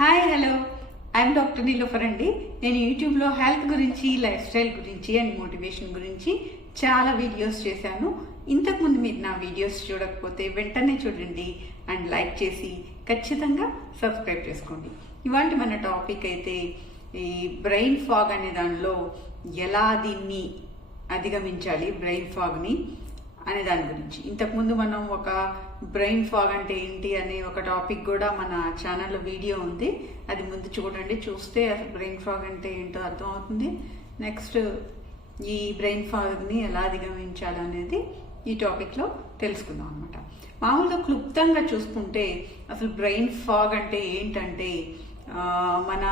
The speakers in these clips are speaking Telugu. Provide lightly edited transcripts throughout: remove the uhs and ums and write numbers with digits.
Hi hello I'm doctor Niloufer అండి. నేను యూట్యూబ్లో హెల్త్ గురించి, లైఫ్ స్టైల్ గురించి అండ్ మోటివేషన్ గురించి చాలా వీడియోస్ చేశాను. ఇంతకుముందు మీరు నా వీడియోస్ చూడకపోతే వెంటనే చూడండి అండ్ లైక్ చేసి ఖచ్చితంగా సబ్స్క్రైబ్ చేసుకోండి. ఇవాళ మన టాపిక్ అయితే ఈ బ్రెయిన్ ఫాగ్ అనే దానిలో ఎలా దీన్ని అధిగమించాలి, బ్రెయిన్ ఫాగ్ని అనే దాని గురించి. ఇంతకుముందు మనం ఒక బ్రెయిన్ ఫాగ్ అంటే ఏంటి అనే ఒక టాపిక్ కూడా మన ఛానల్లో వీడియో ఉంది, అది ముందు చూడండి. చూస్తే అసలు బ్రెయిన్ ఫాగ్ అంటే ఏంటో అర్థం అవుతుంది. నెక్స్ట్ ఈ బ్రెయిన్ ఫాగ్ని ఎలా అధిగమించాలనేది ఈ టాపిక్లో తెలుసుకుందాం అనమాట. మామూలుగా క్లుప్తంగా చూసుకుంటే అసలు బ్రెయిన్ ఫాగ్ అంటే ఏంటంటే మన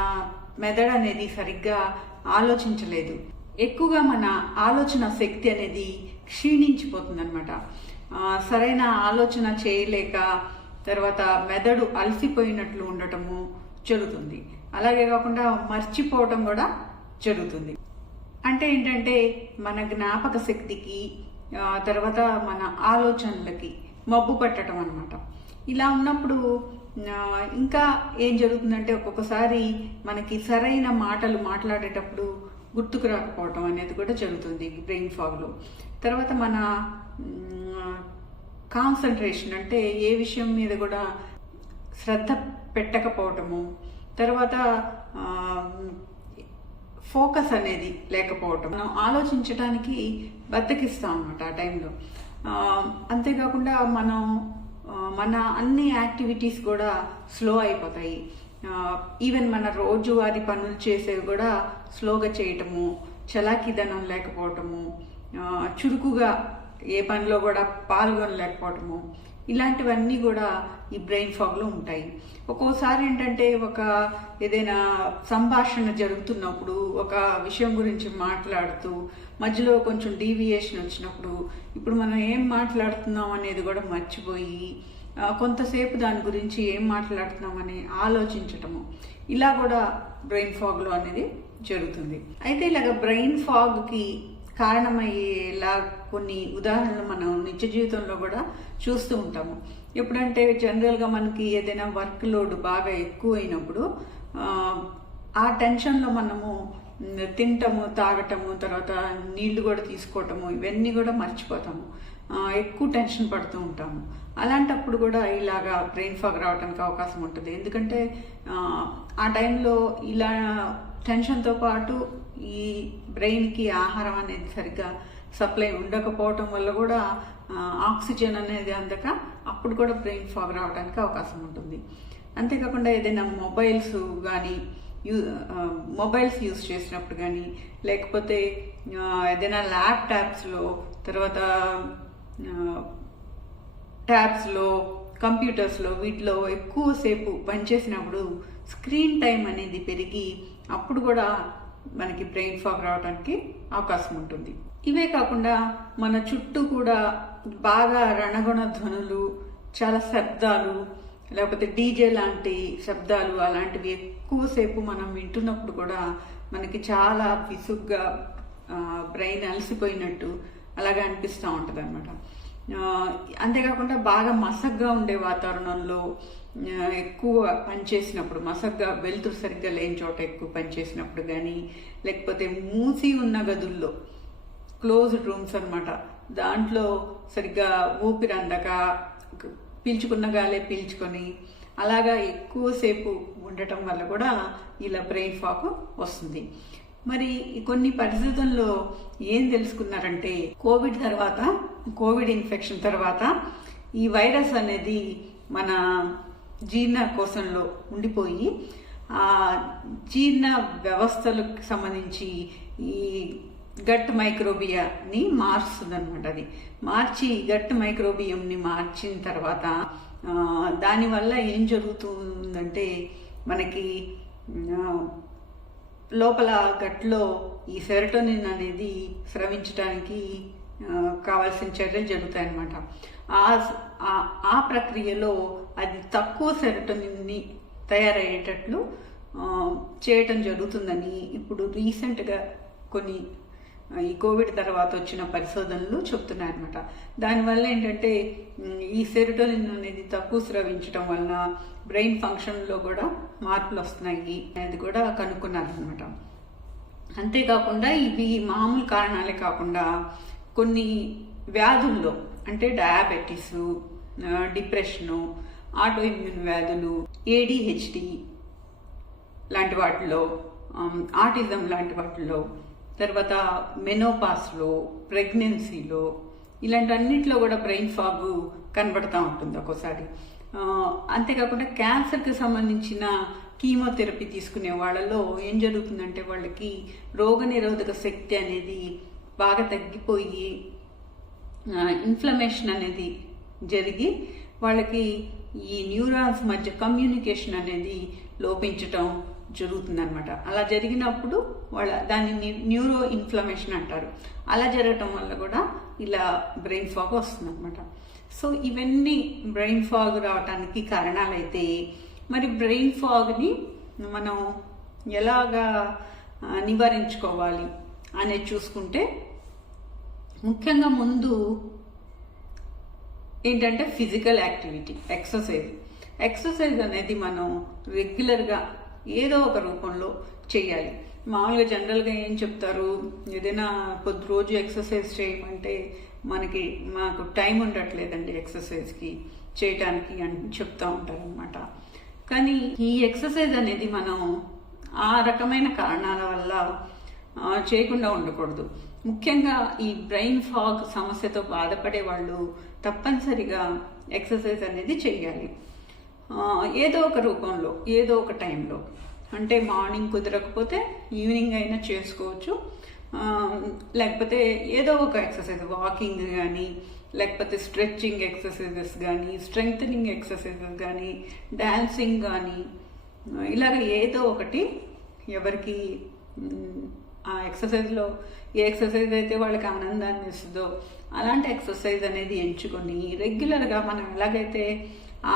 మెదడు అనేది సరిగ్గా ఆలోచించలేదు, ఎక్కువగా మన ఆలోచన శక్తి అనేది క్షీణించిపోతుంది అనమాట. సరైన ఆలోచన చేయలేక తర్వాత మెదడు అలసిపోయినట్లు ఉండటము జరుగుతుంది. అలాగే కాకుండా మర్చిపోవటం కూడా జరుగుతుంది. అంటే ఏంటంటే మన జ్ఞాపక శక్తికి తర్వాత మన ఆలోచనలకి మబ్బు పట్టడం అనమాట. ఇలా ఉన్నప్పుడు ఇంకా ఏం జరుగుతుందంటే ఒక్కొక్కసారి మనకి సరైన మాటలు మాట్లాడేటప్పుడు గుర్తుకు రాకపోవటం అనేది కూడా జరుగుతుంది బ్రెయిన్ ఫాగ్లో. తర్వాత మన కాన్సన్ట్రేషన్ అంటే ఏ విషయం మీద కూడా శ్రద్ధ పెట్టకపోవటము, తర్వాత ఫోకస్ అనేది లేకపోవటం, మనం ఆలోచించడానికి బద్దకిస్తాం అన్నమాట ఆ టైంలో. అంతేకాకుండా మనం మన అన్ని యాక్టివిటీస్ కూడా స్లో అయిపోతాయి. ఈవెన్ మన రోజువారీ పనులు చేసేవి కూడా స్లోగా చేయటము, చలాకీదనం లేకపోవటము, చురుకుగా ఏ పనిలో కూడా పాల్గొనలేకపోవటము, ఇలాంటివన్నీ కూడా ఈ బ్రెయిన్ ఫాగ్లో ఉంటాయి. ఒక్కోసారి ఏంటంటే ఏదైనా సంభాషణ జరుగుతున్నప్పుడు ఒక విషయం గురించి మాట్లాడుతూ మధ్యలో కొంచెం డీవియేషన్ వచ్చినప్పుడు ఇప్పుడు మనం ఏం మాట్లాడుతున్నాం అనేది కూడా మర్చిపోయి కొంతసేపు దాని గురించి ఏం మాట్లాడుతున్నామని ఆలోచించటము, ఇలా కూడా బ్రెయిన్ ఫాగ్లో అనేది జరుగుతుంది. అయితే ఇలాగ బ్రెయిన్ ఫాగ్కి కారణమయ్యేలా కొన్ని ఉదాహరణలు మనం నిత్య జీవితంలో కూడా చూస్తూ ఉంటాము. ఎప్పుడంటే జనరల్గా మనకి ఏదైనా వర్క్ లోడ్ బాగా ఎక్కువైనప్పుడు ఆ టెన్షన్లో మనము తినటము, తాగటము, తర్వాత నీళ్లు కూడా తీసుకోవటము, ఇవన్నీ కూడా మర్చిపోతాము, ఎక్కువ టెన్షన్ పడుతూ ఉంటాము. అలాంటప్పుడు కూడా ఇలాగా బ్రెయిన్ ఫాగ్ రావడానికి అవకాశం ఉంటుంది. ఎందుకంటే ఆ టైంలో ఇలా టెన్షన్తో పాటు ఈ బ్రెయిన్కి ఆహారం అనేది సరిగ్గా సప్లై ఉండకపోవటం వల్ల కూడా ఆక్సిజన్ అనేది అందక అప్పుడు కూడా బ్రెయిన్ ఫాగ్ రావడానికి అవకాశం ఉంటుంది. అంతేకాకుండా ఏదైనా మొబైల్స్ యూజ్ చేసినప్పుడు కానీ, లేకపోతే ఏదైనా ల్యాప్టాప్స్లో, తర్వాత ట్యాబ్స్లో, కంప్యూటర్స్లో, వీటిలో ఎక్కువసేపు పనిచేసినప్పుడు స్క్రీన్ టైం అనేది పెరిగి అప్పుడు కూడా మనకి బ్రెయిన్ ఫాగ్ రావడానికి అవకాశం ఉంటుంది. ఇవే కాకుండా మన చుట్టూ కూడా బాగా రణగుణ ధ్వనులు, చాలా శబ్దాలు, లేకపోతే డీజే లాంటి శబ్దాలు అలాంటివి ఎక్కువసేపు మనం వింటున్నప్పుడు కూడా మనకి చాలా విసుగ్గా, బ్రెయిన్ అలసిపోయినట్టు అలాగే అనిపిస్తూ ఉంటుంది అనమాట. అంతేకాకుండా బాగా మసగ్గా ఉండే వాతావరణంలో ఎక్కువ పనిచేసినప్పుడు, మసగ్గా వెలుతురు సరిగ్గా లేని చోట ఎక్కువ పనిచేసినప్పుడు కానీ, లేకపోతే మూసి ఉన్న గదుల్లో, క్లోజ్డ్ రూమ్స్ అనమాట, దాంట్లో సరిగ్గా ఊపిరి అందక పీల్చుకున్న గాలే పీల్చుకొని అలాగా ఎక్కువసేపు ఉండటం వల్ల కూడా ఇలా బ్రెయిన్ ఫాగ్ వస్తుంది. మరి కొన్ని పరిస్థితుల్లో ఏం తెలుసుకున్నారంటే కోవిడ్ ఇన్ఫెక్షన్ తర్వాత ఈ వైరస్ అనేది మన జీర్ణకోశంలో ఉండిపోయి ఆ జీర్ణ వ్యవస్థలకు సంబంధించి ఈ గట్ మైక్రోబియాని మారుస్తుంది అనమాట. అది మార్చి గట్ మైక్రోబియంని మార్చిన తర్వాత దానివల్ల ఏం జరుగుతుందంటే మనకి లోపల గట్లో ఈ సెరటోనిన్ అనేది స్రవించడానికి కావాల్సిన చర్యలు జరుగుతాయి అన్నమాట. ఆ ప్రక్రియలో అది తక్కువ సెరటోనిన్ని తయారయ్యేటట్లు చేయటం జరుగుతుందని ఇప్పుడు రీసెంట్గా కొన్ని ఈ కోవిడ్ తర్వాత వచ్చిన పరిశోధనలు చెప్తున్నాయన్నమాట. దానివల్ల ఏంటంటే ఈ సెరోటోనిన్ అనేది తక్కువ స్రవించడం వలన బ్రెయిన్ ఫంక్షన్లో కూడా మార్పులు వస్తున్నాయి అనేది కూడా కనుక్కున్నారనమాట. అంతేకాకుండా ఇవి మామూలు కారణాలే కాకుండా కొన్ని వ్యాధుల్లో అంటే డయాబెటీస్, డిప్రెషను, ఆటో ఇమ్యూన్ వ్యాధులు, ADHD లాంటి వాటిలో, ఆటిజం లాంటి వాటిలో, తర్వాత మెనోపాస్లో, ప్రెగ్నెన్సీలో, ఇలాంటి అన్నింటిలో కూడా బ్రెయిన్ ఫాగ్ కనబడుతూ ఉంటుంది ఒక్కోసారి. అంతేకాకుండా క్యాన్సర్కి సంబంధించిన కీమోథెరపీ తీసుకునే వాళ్ళలో ఏం జరుగుతుందంటే వాళ్ళకి రోగనిరోధక శక్తి అనేది బాగా తగ్గిపోయి ఇన్ఫ్లమేషన్ అనేది జరిగి వాళ్ళకి ఈ న్యూరాన్స్ మధ్య కమ్యూనికేషన్ అనేది లోపించటం జరుగుతుందన్నమాట. అలా జరిగినప్పుడు దాన్ని న్యూరో ఇన్ఫ్లమేషన్ అంటారు. అలా జరగటం వల్ల కూడా ఇలా బ్రెయిన్ ఫాగ్ వస్తుందన్నమాట. సో ఇవన్నీ బ్రెయిన్ ఫాగ్ రావడానికి కారణాలైతే మరి బ్రెయిన్ ఫాగ్ని మనం ఎలాగా నివారించుకోవాలి అనేది చూసుకుంటే ముఖ్యంగా ముందు ఏంటంటే ఫిజికల్ యాక్టివిటీ, ఎక్సర్సైజ్ అనేది మనం రెగ్యులర్గా ఏదో ఒక రూపంలో చేయాలి. మామూలుగా జనరల్గా ఏం చెప్తారు, ఏదైనా రోజు ఎక్సర్సైజ్ చేయమంటే మాకు టైం ఉండట్లేదండి ఎక్సర్సైజ్కి చేయటానికి అని చెప్తూ ఉంటారనమాట. కానీ ఈ ఎక్సర్సైజ్ అనేది మనం ఆ రకమైన కారణాల వల్ల చేయకుండా ఉండకూడదు. ముఖ్యంగా ఈ బ్రెయిన్ ఫాగ్ సమస్యతో బాధపడే వాళ్ళు తప్పనిసరిగా ఎక్సర్సైజ్ అనేది చేయాలి. ఏదో ఒక రూపంలో, ఏదో ఒక టైంలో, అంటే మార్నింగ్ కుదరకపోతే ఈవినింగ్ అయినా చేసుకోవచ్చు. లేకపోతే ఏదో ఒక ఎక్సర్సైజ్, వాకింగ్ కానీ, లేకపోతే స్ట్రెచ్చింగ్ ఎక్సర్సైజెస్ కానీ, స్ట్రెంగ్థనింగ్ ఎక్సర్సైజెస్ కానీ, డాన్సింగ్ కానీ, ఇలాగ ఏదో ఒకటి ఎవరికి ఆ ఎక్సర్సైజ్లో ఏ ఎక్సర్సైజ్ అయితే వాళ్ళకి ఆనందాన్ని ఇస్తుందో అలాంటి ఎక్సర్సైజ్ అనేది ఎంచుకొని రెగ్యులర్గా మనం ఎలాగైతే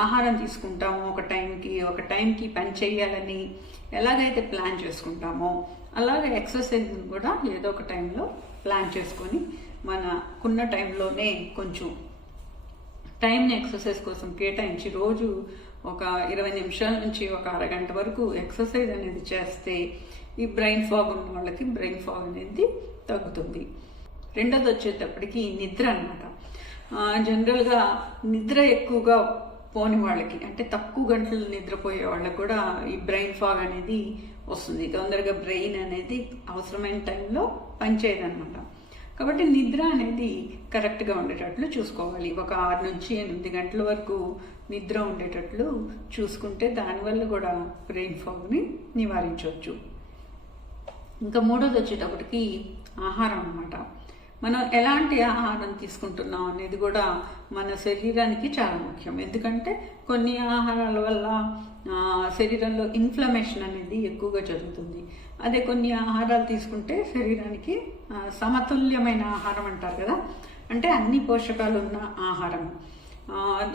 ఆహారం తీసుకుంటామో ఒక టైంకి పని చేయాలని ఎలాగైతే ప్లాన్ చేసుకుంటామో అలాగే ఎక్సర్సైజ్ని కూడా ఏదో ఒక టైంలో ప్లాన్ చేసుకొని మనకున్న టైంలోనే కొంచెం టైంని ఎక్సర్సైజ్ కోసం కేటాయించి రోజు ఒక 20 నిమిషాల నుంచి ఒక అరగంట వరకు ఎక్సర్సైజ్ అనేది చేస్తే ఈ బ్రెయిన్ ఫాగ్ ఉన్న వాళ్ళకి బ్రెయిన్ ఫాగ్ అనేది తగ్గుతుంది. రెండోది వచ్చేటప్పటికి నిద్ర అనమాట. జనరల్గా నిద్ర ఎక్కువగా పోని వాళ్ళకి, అంటే తక్కువ గంటలు నిద్రపోయే వాళ్ళకి కూడా ఈ బ్రెయిన్ ఫాగ్ అనేది వస్తుంది. తొందరగా బ్రెయిన్ అనేది అవసరమైన టైంలో పనిచేయదనమాట. కాబట్టి నిద్ర అనేది కరెక్ట్గా ఉండేటట్లు చూసుకోవాలి. ఒక 6 నుంచి 8 గంటల వరకు నిద్ర ఉండేటట్లు చూసుకుంటే దానివల్ల కూడా బ్రెయిన్ ఫాగ్ని నివారించవచ్చు. ఇంకా మూడోది వచ్చేటప్పటికి ఆహారం అన్నమాట. మనం ఎలాంటి ఆహారం తీసుకుంటున్నాం అనేది కూడా మన శరీరానికి చాలా ముఖ్యం. ఎందుకంటే కొన్ని ఆహారాల వల్ల శరీరంలో ఇన్ఫ్లమేషన్ అనేది ఎక్కువగా జరుగుతుంది. అదే కొన్ని ఆహారాలు తీసుకుంటే శరీరానికి సమతుల్యమైన ఆహారం అంటారు కదా, అంటే అన్ని పోషకాలు ఉన్న ఆహారం.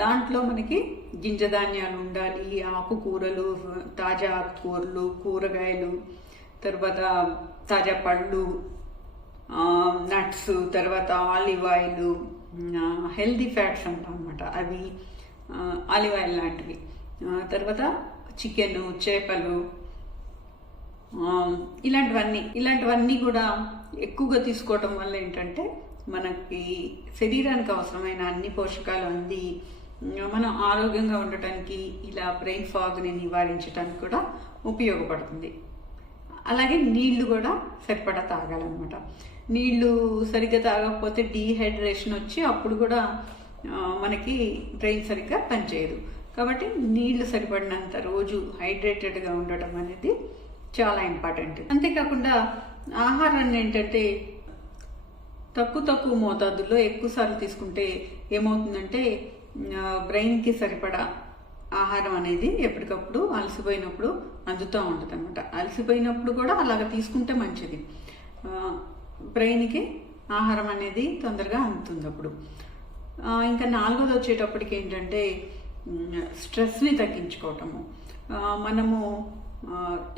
దాంట్లో మనకి గింజధాన్యాలు ఉండాలి, ఆకుకూరలు, తాజా ఆకుకూరలు, కూరగాయలు, తర్వాత తాజా పళ్ళు, నట్స్, తర్వాత ఆలివ్ ఆయిల్, హెల్దీ ఫ్యాట్స్ అంటాం అన్నమాట, అవి ఆలివ్ ఆయిల్ లాంటివి, తర్వాత చికెను, చేపలు, ఇలాంటివన్నీ కూడా ఎక్కువగా తీసుకోవటం వల్ల ఏంటంటే మనకి శరీరానికి అవసరమైన అన్ని పోషకాలు అంది మనం ఆరోగ్యంగా ఉండటానికి, ఇలా బ్రెయిన్ ఫాగ్ని నివారించడానికి కూడా ఉపయోగపడుతుంది. అలాగే నీళ్లు కూడా సరిపడా తాగాలన్నమాట. నీళ్లు సరిగ్గా తాగకపోతే డీహైడ్రేషన్ వచ్చి అప్పుడు కూడా మనకి బ్రెయిన్ సరిగ్గా పనిచేయదు. కాబట్టి నీళ్లు సరిపడినంత రోజు హైడ్రేటెడ్గా ఉండటం అనేది చాలా ఇంపార్టెంట్. అంతేకాకుండా ఆహారాన్ని ఏంటంటే తక్కువ మోతాదుల్లో ఎక్కువసార్లు తీసుకుంటే ఏమవుతుందంటే బ్రెయిన్కి సరిపడా ఆహారం అనేది ఎప్పటికప్పుడు అలసిపోయినప్పుడు అందుతూ ఉంటుంది అనమాట. అలసిపోయినప్పుడు కూడా అలాగ తీసుకుంటే మంచిది. బ్రెయిన్కి ఆహారం అనేది తొందరగా అందుతుంది అప్పుడు. ఇంకా నాలుగోది వచ్చేటప్పటికి ఏంటంటే స్ట్రెస్ని తగ్గించుకోవటము. మనము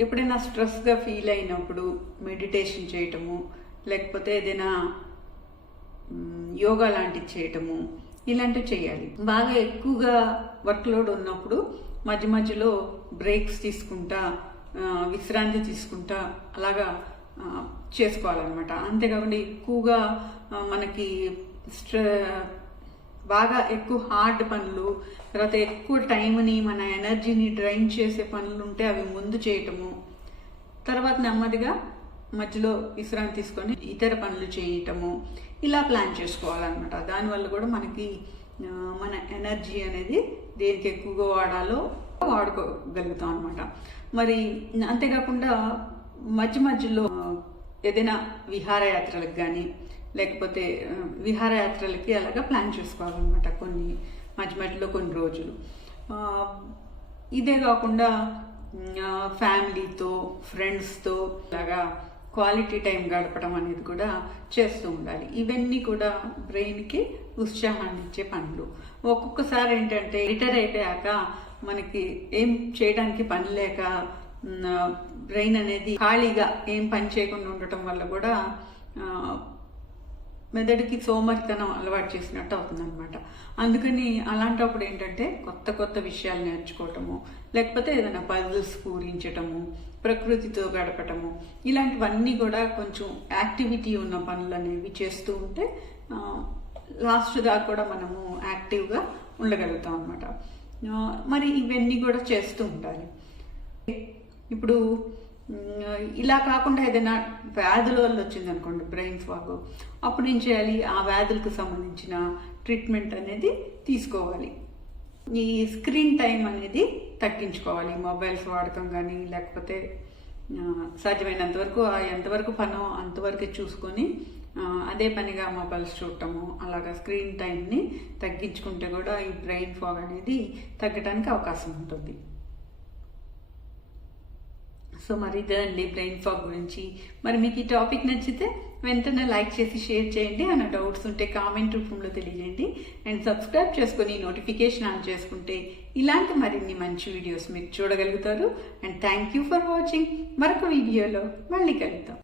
ఎప్పుడైనా స్ట్రెస్గా ఫీల్ అయినప్పుడు మెడిటేషన్ చేయటము, లేకపోతే ఏదైనా యోగా లాంటివి చేయటము, ఇలాంటివి చేయాలి. బాగా ఎక్కువగా వర్క్లోడ్ ఉన్నప్పుడు మధ్య మధ్యలో బ్రేక్స్ తీసుకుంటా, విశ్రాంతి తీసుకుంటా అలాగా చేసుకోవాలన్నమాట. అంతేకాకుండా ఎక్కువగా మనకి బాగా ఎక్కువ హార్డ్ పనులు, తర్వాత ఎక్కువ టైంని మన ఎనర్జీని డ్రైన్ చేసే పనులు ఉంటే అవి ముందు చేయటము, తర్వాత నెమ్మదిగా మధ్యలో విశ్రాంతి తీసుకొని ఇతర పనులు చేయటము, ఇలా ప్లాన్ చేసుకోవాలన్నమాట. దానివల్ల కూడా మనకి మన ఎనర్జీ అనేది దేనికి ఎక్కువగా వాడాలో వాడుకోగలుగుతాం అనమాట. మరి అంతేకాకుండా మధ్య మధ్యలో ఏదైనా విహారయాత్రలకు కానీ లేకపోతే విహారయాత్రలకి అలాగా ప్లాన్ చేసుకోవాలన్నమాట కొన్ని మధ్య మధ్యలో కొన్ని రోజులు. ఇదే కాకుండా ఫ్యామిలీతో, ఫ్రెండ్స్తో అలాగా క్వాలిటీ టైం గడపడం అనేది కూడా చేస్తూ ఉండాలి. ఇవన్నీ కూడా బ్రెయిన్కి ఉత్సాహాన్ని ఇచ్చే పనులు. ఒక్కొక్కసారి ఏంటంటే రిటైర్ అయిపోయాక మనకి ఏం చేయడానికి పని లేక బ్రెయిన్ అనేది ఖాళీగా ఏం పని చేయకుండా ఉండటం వల్ల కూడా మెదడుకి సోమరితనం అలవాటు చేసినట్టు అవుతుందన్నమాట. అందుకని అలాంటప్పుడు ఏంటంటే కొత్త కొత్త విషయాలు నేర్చుకోవటము, లేకపోతే ఏదైనా పజిల్స్ పూరించటము, ప్రకృతితో గడపటము, ఇలాంటివన్నీ కూడా కొంచెం యాక్టివిటీ ఉన్న పనులు అనేవి చేస్తూ ఉంటే లాస్ట్ దాకా కూడా మనము యాక్టివ్గా ఉండగలుగుతాం అన్నమాట. మరి ఇవన్నీ కూడా చేస్తూ ఉండాలి. ఇప్పుడు ఇలా కాకుండా ఏదైనా వ్యాధుల వల్ల వచ్చింది అనుకోండి బ్రెయిన్ ఫాగ్, అప్పుడు ఏం చేయాలి? ఆ వ్యాధులకు సంబంధించిన ట్రీట్మెంట్ అనేది తీసుకోవాలి. ఈ స్క్రీన్ టైం అనేది తగ్గించుకోవాలి. మొబైల్స్ వాడకం కానీ లేకపోతే సాధ్యమైనంత వరకు ఎంతవరకు పనో అంతవరకే చూసుకొని అదే పనిగా మొబైల్స్ చూడటము, అలాగా స్క్రీన్ టైంని తగ్గించుకుంటే కూడా ఈ బ్రెయిన్ ఫాగ్ అనేది తగ్గడానికి అవకాశం ఉంటుంది. సో మరి ఇదండి బ్రెయిన్ ఫాగ్ గురించి. మరి మీకు ఈ టాపిక్ నచ్చితే వెంటనే లైక్ చేసి షేర్ చేయండి. అన్న డౌట్స్ ఉంటే కామెంట్ రూపంలో తెలియజేయండి. అండ్ సబ్స్క్రైబ్ చేసుకొని నోటిఫికేషన్ ఆన్ చేసుకుంటే ఇలాంటి మరిన్ని మంచి వీడియోస్ మీరు చూడగలుగుతారు. And thank you for watching. మరొక వీడియోలో మళ్ళీ కలుద్దాం.